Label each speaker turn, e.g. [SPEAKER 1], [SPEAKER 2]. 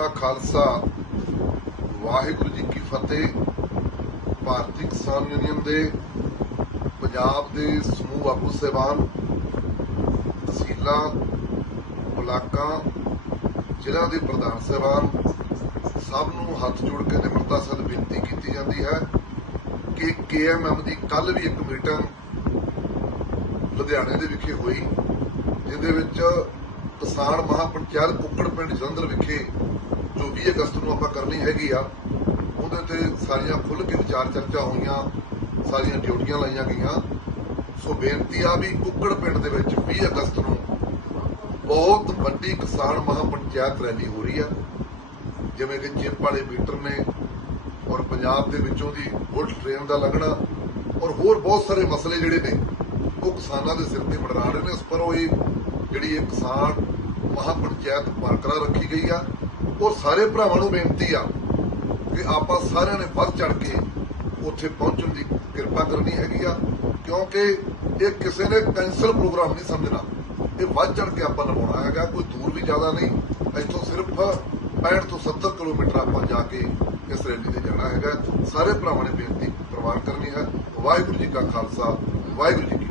[SPEAKER 1] ਕਾ ਖਾਲਸਾ। ਵਾਹਿਗੁਰੂ ਜੀ ਕੀ ਫਤਿਹ। ਭਾਰਤੀ ਕਿਸਾਨ ਯੂਨੀਅਨ ਦੇ, ਪੰਜਾਬ ਦੇ ਸਮੂਹ ਆਗੂ ਸਹਿਬਾਨ, ਤਹਿਸੀਲਾਂ, ਬਲਾਕਾਂ ਜ਼ਿਲ੍ਹਾ ਦੇ ਪ੍ਰਧਾਨ ਸਹਿਬਾਨ, ਸਭ ਨੂੰ ਹੱਥ ਜੋੜ ਕੇ ਨਿਮਰਤਾ ਸਹਿਤ ਬੇਨਤੀ ਕੀਤੀ ਜਾਂਦੀ ਹੈ ਕਿ ਕੇਐਮਐਮ ਦੀ ਕੱਲ ਵੀ ਇੱਕ ਮੀਟਿੰਗ ਲੁਧਿਆਣੇ ਦੇ ਵਿਖੇ ਹੋਈ, ਜਿਹਦੇ ਵਿੱਚ ਕਿਸਾਨ ਮਹਾਪੰਚਾਇਤ ਕੁੱਕੜ ਪਿੰਡ ਜਲੰਧਰ ਵਿਖੇ ਜੋ 20 ਅਗਸਤ ਨੂੰ ਆਪਾਂ ਕਰਨੀ ਹੈਗੀ ਆ, ਉਹਦੇ ਤੇ ਸਾਰੀਆਂ ਖੁੱਲ੍ਹ ਕੇ ਵਿਚਾਰ ਚਰਚਾ ਹੋਈਆਂ, ਸਾਰੀਆਂ ਡਿਊਟੀਆਂ ਲਾਈਆਂ ਗਈਆਂ। ਸੋ ਬੇਨਤੀ ਆ ਵੀ ਕੁੱਕੜ ਪਿੰਡ ਦੇ ਵਿੱਚ 20 ਅਗਸਤ ਨੂੰ ਬਹੁਤ ਵੱਡੀ ਕਿਸਾਨ ਮਹਾਪੰਚਾਇਤ ਰੈਲੀ ਹੋ ਰਹੀ ਆ। ਜਿਵੇਂ ਕਿ ਚਿੰਪ ਵਾਲੇ ਮੀਟਰ ਨੇ ਔਰ ਪੰਜਾਬ ਦੇ ਵਿੱਚੋਂ ਦੀ ਬੁਲਟ ਟ੍ਰੇਨ ਦਾ ਲੱਗਣਾ ਔਰ ਹੋਰ ਬਹੁਤ ਸਾਰੇ ਮਸਲੇ ਜਿਹੜੇ ਨੇ ਉਹ ਕਿਸਾਨਾਂ ਦੇ ਸਿਰ ਤੇ ਮੰਡਰਾ ਰਹੇ ਨੇ ਉਸ ਪਰ ਉਹ ਇਹ ਜਿਹੜੀ ਇਹ ਕਿਸਾਨ ਮਹਾਪੰਚਾਇਤ ਬਰਕਰਾਰ ਰੱਖੀ ਗਈ ਆ। ਉਹ ਸਾਰੇ ਭਰਾਵਾਂ ਨੂੰ ਬੇਨਤੀ ਆ ਕਿ ਆਪਾਂ ਸਾਰਿਆਂ ਨੇ ਵੱਧ ਚੜ ਕੇ ਉੱਥੇ ਪਹੁੰਚਣ ਦੀ ਕਿਰਪਾ ਕਰਨੀ ਹੈਗੀ ਆ, ਕਿਉਂਕਿ ਇਹ ਕਿਸੇ ਨੇ ਕੈਂਸਲ ਪ੍ਰੋਗਰਾਮ ਨਹੀਂ ਸਮਝਣਾ। ਇਹ ਵੱਧ ਚੜ ਕੇ ਆਪਾਂ ਨਿਭਾਉਣਾ ਹੈਗਾ, ਕੋਈ ਦੂਰ ਵੀ ਜ਼ਿਆਦਾ ਨਹੀਂ। ਇੱਥੋਂ ਸਿਰਫ 65 ਤੋਂ 70 ਕਿਲੋਮੀਟਰ ਆਪਾਂ ਜਾ ਕੇ ਇਸ ਰੈਲੀ ਤੇ ਜਾਣਾ ਹੈਗਾ। ਸਾਰੇ ਭਰਾਵਾਂ ਨੇ ਬੇਨਤੀ ਪ੍ਰਵਾਨ ਕਰਨੀ ਹੈ। ਵਾਹਿਗੁਰੂ ਜੀ ਕਾ ਖਾਲਸਾ, ਵਾਹਿਗੁਰੂ ਜੀ ਕੀ